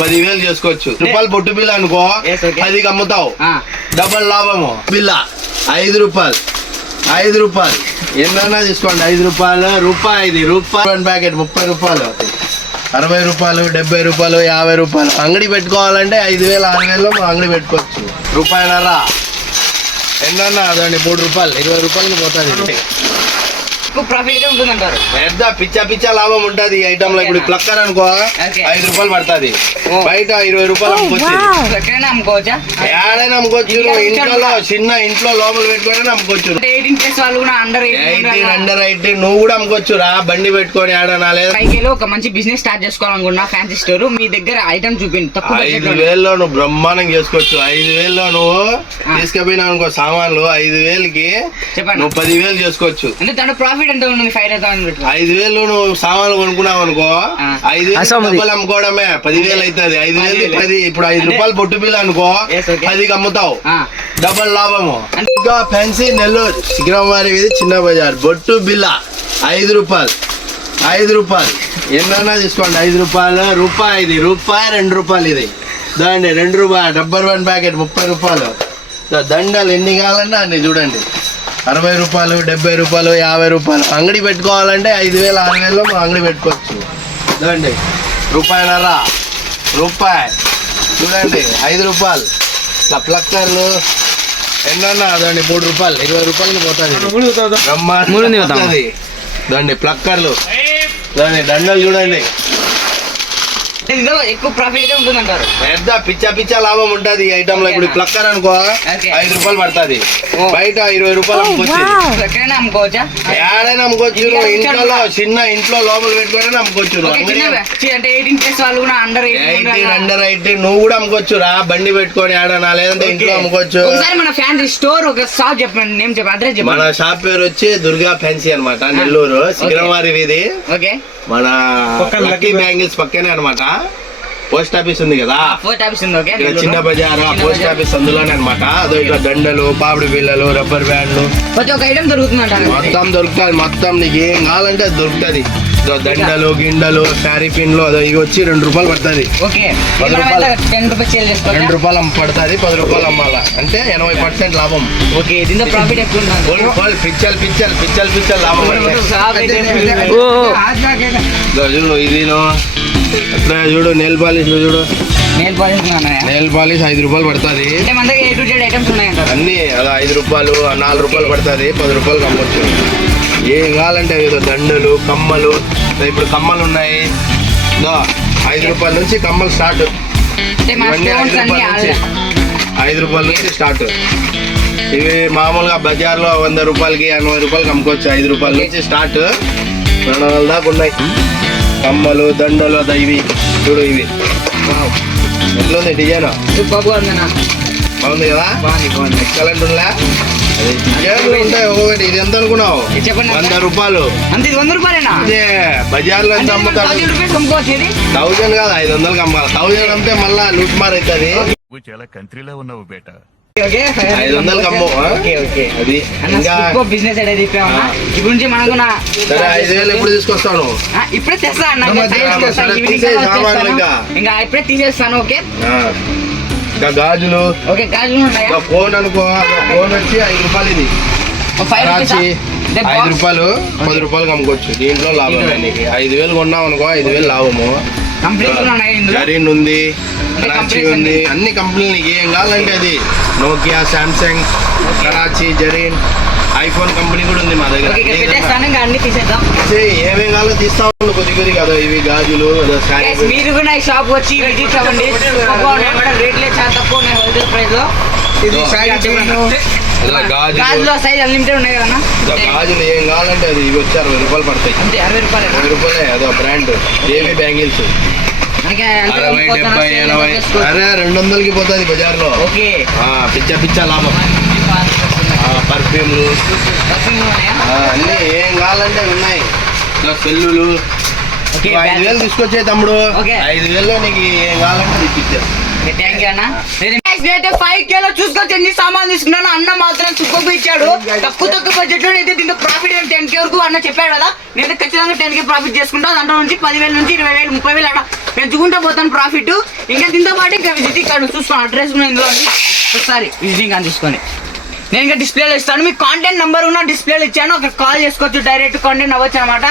10,000 చేసుకోవచ్చు. రూపాయలు బొట్టు బిల్ల అనుకో, 10కి అమ్ముతావు, డబల్ లాభము. బిల్ల 5 రూపాయలు, 5 రూపాయలు ఎన్నైనా తీసుకోండి. 5 రూపాయలు, రూపాయి ప్యాకెట్ 30 రూపాయలు, 60 రూపాయలు, 70 రూపాయలు, 50 రూపాయలు. అంగడి పెట్టుకోవాలంటే 5,000 6,000 అంగడి పెట్టుకోవచ్చు. రూపాయన్నర ఎన్నన్నా అదండి 3 రూపాయలు, 20 రూపాయలకి పోతుంది. ప్రాఫిట్ ఉంటుందంటారు. పెద్ద పిచ్చా లాభం ఉంటది ఈ ఐటమ్ లో. ఇప్పుడు ప్లక్కర్ అనుకో 5 రూపాయలు పడుతుంది, బయట 20 రూపాయలు అమ్ముకోవచ్చు. ఏడైనా అమ్ముకోవచ్చు. ఇంట్లో చిన్న ఇంట్లో లోపల పెట్టుకొని అమ్ముకోవచ్చు. 18+ వాళ్ళు కూడా అండర్ 18 నువ్వు కూడా అమ్ముకోవచ్చు రా, బండి పెట్టుకొని ఏడనా లేదా. పైకిలో ఒక మంచి బిజినెస్ స్టార్ట్ చేసుకోవాలనుకున్నా, ఫ్యాన్సీ స్టోర్. మీ దగ్గర ఐటమ్ చూపిండి. 5,000లో నువ్వు బ్రహ్మాండం చేసుకోవచ్చు. 5,000లో నువ్వు తీసుకుపోయినావు అనుకో సామాన్లు, 5,000కి నువ్వు 10,000 చేసుకోవచ్చు. అంటే దాంట్లో ప్రాఫిట్ ఎంత ఉంటుంది? 5,000 నువ్వు సామాన్లు కొనుక్కున్నావు అనుకో, 5,000 డబ్బులు అమ్ముకోవడమే 10,000 అవుతుంది. 5,000 10. ఇప్పుడు 5 రూపాయలు బొట్టు బిల్ల అనుకో, 10కి అమ్ముతావు, డబల్ లాభము. ఇంకా ఫ్యాన్సీ నెల్లూరు శిఖరం వారి వీధి చిన్న బజార్. బొట్టు బిల్ల 5 రూపాయలు, 5 రూపాయలు ఎన్నైనా తీసుకోండి. 5 రూపాయలు, రూపాయి 2 రూపాయలు ఇది. దాండి 2 రూపాయలు రబ్బర్ బ్యాండ్ ప్యాకెట్ 30 రూపాయలు. దండలు ఎన్ని కావాలన్నా అన్ని చూడండి. 60 రూపాయలు, 70 రూపాయలు, 50 రూపాయలు. అంగడి పెట్టుకోవాలంటే 5,000 6,000 అంగడి పెట్టుకోవచ్చు. చూడండి రూపాయన్నర, రూపాయి చూడండి 5 రూపాయలు. ఇట్లా ప్లక్కర్లు ఎన్నన్నా అదండి 3 రూపాయలు, 20 రూపాయలకి పోతుంది. బ్రహ్మాండ దాన్ని ప్లక్కర్లు, దాన్ని దండలు చూడండి. ఎక్కువ ప్రాఫిట్ ఉంటుందంటారు. పెద్ద పిచ్చా లాభం ఉంటది ఈ ఐటమ్ లో. ఇప్పుడు ప్లక్కర్ అనుకో 5 రూపాయలు పడుతుంది, బయట 20 రూపాయలు అమ్ముకోవచ్చు. ఏడైనా అమ్ముకోవచ్చు. ఇంట్లో చిన్న ఇంట్లో లోపల పెట్టుకొని అమ్ముకోవచ్చు. అంటే 18+ వాళ్ళు కూడా అండర్ 18 నువ్వు కూడా అమ్ముకోవచ్చు రా, బండి పెట్టుకొని ఏడనా లేదంటే ఇంట్లో అమ్ముకోవచ్చు. మన ఫ్యాన్సీ స్టోర్ ఒక షాప్ చెప్పండి, నేమ్ చెప్పండి, అడ్రస్ చెప్పండి. మన షాప్ పేరు వచ్చి దుర్గా ఫ్యాన్సీ అనమాట, నెల్లూరు శిఖరం వారి వీధి. మన లక్కీ బ్యాంగిల్స్ పక్కనే అనమాట. పోస్ట్ ఆఫీస్ ఉంది కదా, చిన్న బజార్, పోస్ట్ ఆఫీస్ అందులోనే అనమాట. అదో ఇట్లా దండలు, పాపిడి బిళ్ళలు, రబ్బర్ బ్యాండ్లు ప్రతి ఒక్క ఐటమ్ దొరుకుతుంది. మొత్తం దొరుకుతుంది. మొత్తం నీకు ఏం కావాలంటే అది దొరుకుతుంది. దండలు, గిండలు, శారీ పిన్లు అదో ఇవి వచ్చి 2 రూపాయలు పడుతుంది. 10 రూపాయలు పడుతుంది, 10 రూపాయలు అమ్మాలా అంటే 80% లాభం. ప్రాఫిట్ ఎక్కువ. పిచ్చల్ లాభం. చూడు ఇది అట్లా చూడు, నెయిల్ పాలిష్ చూడు, నెయిల్ పాలిష్ 5 రూపాయలు పడుతుంది. అన్ని అలా 5 రూపాయలు, 4 రూపాయలు పడుతుంది, 10 రూపాయలు అమ్మొచ్చు. ఏం కావాలంటే ఏదో దండలు, కమ్మలు. ఇప్పుడు కమ్మలు ఉన్నాయి 5 రూపాయల నుంచి కమ్మలు స్టార్ట్. ఇవన్నీ 5 రూపాయల నుంచి స్టార్ట్. ఇవి మామూలుగా బజార్లో 100 రూపాయలకి 80 రూపాయలకి అమ్ముకోవచ్చు. 5 రూపాయల నుంచి స్టార్ట్ 200 దాకా ఉన్నాయి కమ్మలు, దండలు. ఇవి చూడు, ఇవి ఎట్లుంది డిజైన్? బాగుంది కదా, ఎక్సలెంట్ ఉందా? ఉంటాయి ఒక్కొక్కటి. ఇది ఎంత అనుకున్నావు? 100 రూపాయలు. బజార్లో ఎంత అమ్ముతాడు? 1000 కాదు, 500కి అమ్మాలి. 1000 అమ్మితే మళ్ళా లూట్ మార్ అవుతుంది. చాలా కంట్రీలో ఉన్నావు బేటా. 500కి అమ్ము. అది బిజినెస్ ఇప్పుడు నుంచి మనకు 5,000 ఎప్పుడు తీసుకొస్తాను? ఇప్పుడే తెస్తా ఇంకా ఇప్పుడే తీసేస్తాను. ఓకే, ఇంకా గాజులు, ఫోన్ అనుకో, ఫోన్ వచ్చి 5 రూపాయలు. ఇది 5 రూపాయలు, 10 రూపాయలకి అమ్ముకోవచ్చు. దీంట్లో లాభం. నీకు 5,000 కొన్నావు అనుకో, 5,000 లాభము. జరీన్ ఉంది, కరాచీ ఉంది, అన్ని కంపెనీలు. నీకు ఏం కావాలంటే అది Nokia, Samsung, Karachi, Zareen, iPhone company కూడా ఉంది మా దగ్గర. ఏమేం కావాలో తీస్తావు కొద్ది కదా. ఇవి గాజులు. మీరు కూడా ఈ షాప్ వచ్చి విజిట్ అవ్వండి. రేట్లే చాలా తక్కువ ఉన్నాయి, హోల్సేల్ ప్రైస్ లో. గాజులో సైజ్ అన్లిమిటెడ్ ఉన్నాయి కదా. గాజులు ఏం కావాలంటే అది ఇవి వచ్చి 60 రూపాయలు పడతాయి. 60 రూపాయలే. అదో బ్రాండ్ ఏవి బ్యాంగిల్స్ 60, 70, 80. అరే 200కి పోతుంది బజార్లో. పిచ్చా లాభం. పర్ఫ్యూమ్లు అన్నీ ఏం కావాలంటే ఉన్నాయి. సెల్లులు 5,000 తీసుకొచ్చే తమ్ముడు. 5,000లో నీకు ఏం కావాలంటే ఇప్పించారు. థ్యాంక్ యూ అన్న. నేనైతే 5K లో చూసుకొచ్చి ఎన్ని సామాన్లు తీసుకున్నాను. అన్న మాత్రం చుక్కకు ఇచ్చాడు. తక్కువ బడ్జెట్ లో అయితే దీంతో ప్రాఫిట్ 10K వరకు అన్న చెప్పాడు కదా. నేనైతే ఖచ్చితంగా 10K ప్రాఫిట్ చేసుకుంటా. దాంట్లో నుంచి 10,000 నుంచి 20,000 30,000 అట్లా పెంచుకుంటా పోతాను ప్రాఫిట్. ఇంకా దీంతో పాటు ఇంకా విజిటింగ్ కార్డు చూసుకోండి. అడ్రస్ కూడా ఇందులో ఒకసారి విజిటింగ్ కార్డు చూసుకొని నేను ఇంకా డిస్ప్లేలో ఇస్తాను. మీకు కాంటాక్ట్ నెంబర్ ఉన్న డిస్ప్లేలో ఇచ్చాను. అక్కడ కాల్ చేసుకోవచ్చు. డైరెక్ట్ కాంటాక్ట్ అవ్వచ్చు అనమాట.